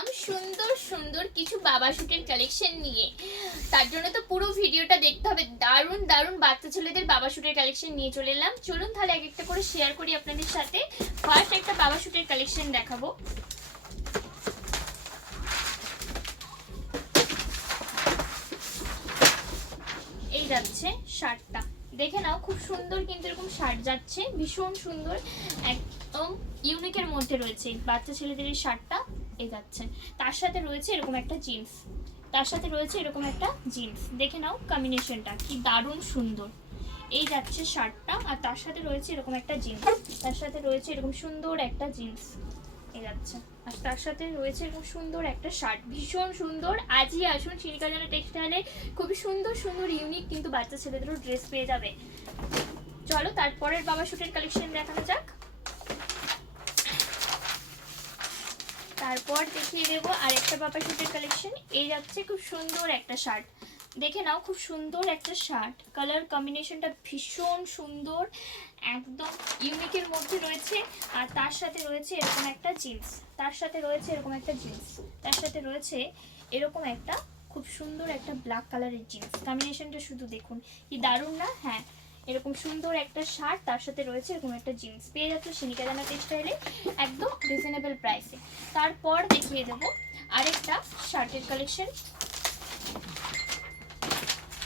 এলাম সুন্দর সুন্দর কিছু বাবা শুটের কালেকশন নিয়ে। তার জন্য তো পুরো ভিডিওটা দেখতে হবে। দারুণ দারুণ বাচ্চা ছেলেদের বাবা শুটের কালেকশন নিয়ে চলে এলাম। চলুন তাহলে এক একটা করে শেয়ার করি আপনাদের সাথে। ফার্স্ট একটা বাবা শুটের কালেকশন দেখাবো। এই যাচ্ছে শার্টটা, দেখে নাও খুব সুন্দর, কিন্তু এরকম শার্ট যাচ্ছে ভীষণ সুন্দর, একদম ইউনিকের মধ্যে রয়েছে বাচ্চা ছেলেদের এই শার্টটা। এই যাচ্ছে, তার সাথে রয়েছে এরকম একটা জিন্স, তার সাথে রয়েছে এরকম একটা জিন্স। দেখে নাও কম্বিনেশনটা কি দারুণ সুন্দর। এই যাচ্ছে শার্টটা, আর তার সাথে রয়েছে এরকম একটা জিন্স, তার সাথে রয়েছে এরকম সুন্দর একটা জিন্স। এই যাচ্ছে, আর তার সাথে রয়েছে এরকম সুন্দর একটা শার্ট, ভীষণ সুন্দর। আজই আসুন শিরিকা জানা টেক্সটাইলে, খুবই সুন্দর সুন্দর ইউনিক কিন্তু বাচ্চা ছেলেদেরও ড্রেস পেয়ে যাবে। চলো তারপরের বাবা শুটের কালেকশন দেখানো যাক। তারপর দেখিয়ে দেবো আরেকটা বাবা শুটের কালেকশন। এই যাচ্ছে খুব সুন্দর একটা শার্ট, দেখে নাও খুব সুন্দর একটা শার্ট, কালার কম্বিনেশনটা ভীষণ সুন্দর, একদম ইউনিকের মধ্যে রয়েছে। আর তার সাথে রয়েছে এরকম একটা জিন্স, তার সাথে রয়েছে এরকম একটা জিন্স, তার সাথে রয়েছে এরকম একটা খুব সুন্দর একটা ব্ল্যাক কালারের জিন্স। কম্বিনেশনটা শুধু দেখুন কি দারুণ না? হ্যাঁ, এরকম সুন্দর একটা শার্ট, তার সাথে রয়েছে এরকম একটা জিন্স, পেয়ে যাচ্ছে শিরিকা জানা টেক্সটাইলে একদম রিজনেবল প্রাইসে। তারপর দেখিয়ে দেবো আরেকটা শার্টের কালেকশন।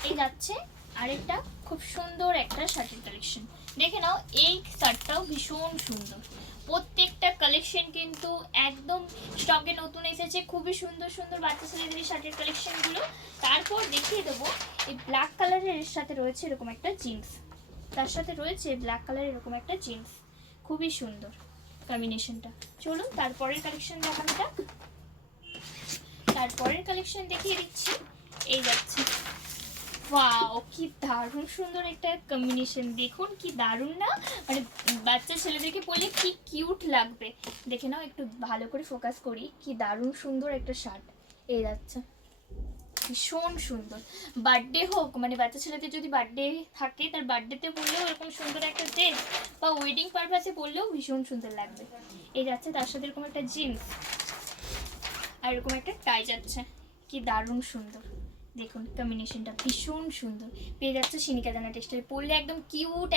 এই যাচ্ছে আরেকটা খুব সুন্দর একটা শার্টের কালেকশন, দেখে নাও এই শার্টটাও ভীষণ সুন্দর। প্রত্যেকটা কালেকশন কিন্তু একদম স্টকে নতুন এসেছে, খুবই সুন্দর সুন্দর বাচ্চা ছেলেদের এই শার্টের কালেকশনগুলো। তারপর দেখিয়ে দেবো এই ব্ল্যাক কালারের সাথে রয়েছে এরকম একটা জিন্স, তার সাথে রয়েছে ব্ল্যাক কালারের এরকম একটা জিন্স, খুবই সুন্দর কম্বিনেশনটা। চলুন তারপরের কালেকশন দেখানো যাক। তারপরের কালেকশন দেখিয়ে দিচ্ছি। এই যাচ্ছে, ওয়াও কি দারুণ সুন্দর একটা কম্বিনেশন, দেখুন কি দারুণ না? মানে বাচ্চা ছেলেদেরকে পরলে কি কিউট লাগবে। দেখে নাও, একটু ভালো করে ফোকাস করি, কি দারুণ সুন্দর একটা শার্ট। এই যাচ্ছে ভীষণ সুন্দর, বার্থডে হোক, মানে বাচ্চা ছেলেদের যদি বার্থডে থাকে তার বার্থডেতে পরলেও এরকম সুন্দর একটা ড্রেস, বা ওয়েডিং পারপাসে পরলেও ভীষণ সুন্দর লাগবে। এই যাচ্ছে তার সাথে এরকম একটা জিন্স, আর এরকম একটা টাই যাচ্ছে, কি দারুণ সুন্দর। দেখুন কম্বিনেশনটা ভীষণ সুন্দর, পেয়ে যাচ্ছে শিরিকা জানা টেক্সটাইল, পরলে একদম কিউট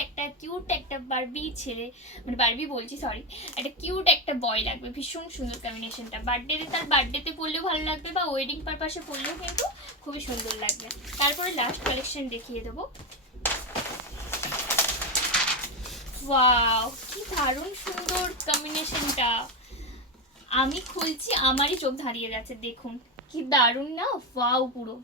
একটা বারবি ছেলে, মানে বারবি বলছি সরি, একটা কিউট একটা বয় লাগবে, ভীষণ সুন্দর কম্বিনেশনটা। বার্থডেতে, তার বার্থডেতে পরলেও ভালো লাগবে, বা ওয়েডিং পারপাসে পরলেও কিন্তু খুবই সুন্দর লাগবে। তারপরে লাস্ট কালেকশন দেখিয়ে দেবো। ওয়াও কি দারুণ সুন্দর কম্বিনেশনটা, আমি খুলছি আমারই চোখ ধারিয়ে যাচ্ছে, দেখুন কি দারুণ না? ওয়াও, পুরো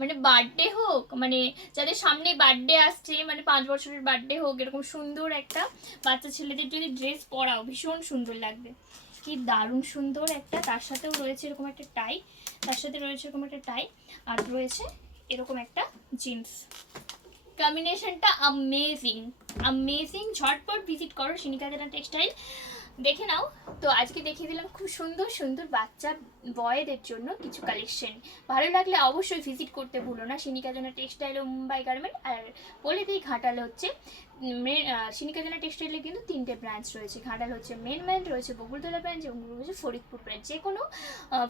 মানে বার্থডে হোক, মানে যাদের সামনে বার্থডে আসছে, মানে 5 বছরের বার্থডে হোক, এরকম সুন্দর একটা বাচ্চা ছেলেদের যদি ড্রেস পরাও ভীষণ সুন্দর লাগবে। কি দারুণ সুন্দর একটা, তার সাথেও রয়েছে এরকম একটা টাই, তার সাথে রয়েছে এরকম একটা টাই, আর রয়েছে এরকম একটা জিন্স। কম্বিনেশনটা অ্যামেজিং অ্যামেজিং। ঝটপট ভিজিট করো শিরিকা জানা টেক্সটাইল, দেখে নাও। তো আজকে দেখিয়ে দিলাম খুব সুন্দর সুন্দর বাচ্চা বয়েদের জন্য কিছু কালেকশন। ভালো লাগলে অবশ্যই ভিজিট করতে ভুলো না শিরিকা জানা টেক্সটাইল ও মুম্বাই গার্মেন্ট। আর বলে দিই ঘাটাল হচ্ছে শিরিকা জানা টেক্সটাইলে কিন্তু 3টে ব্রাঞ্চ রয়েছে। ঘাটাল হচ্ছে মেন ব্রাঞ্চ, রয়েছে বকুলতলা ব্রাঞ্চ, এবং রয়েছে ফরিদপুর ব্রাঞ্চ। যে কোনো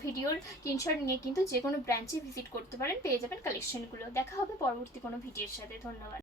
ভিডিওর স্ক্রিনশট নিয়ে কিন্তু যে কোনো ব্রাঞ্চে ভিজিট করতে পারেন, পেয়ে যাবেন কালেকশনগুলো। দেখা হবে পরবর্তী কোনো ভিডিওর সাথে। ধন্যবাদ।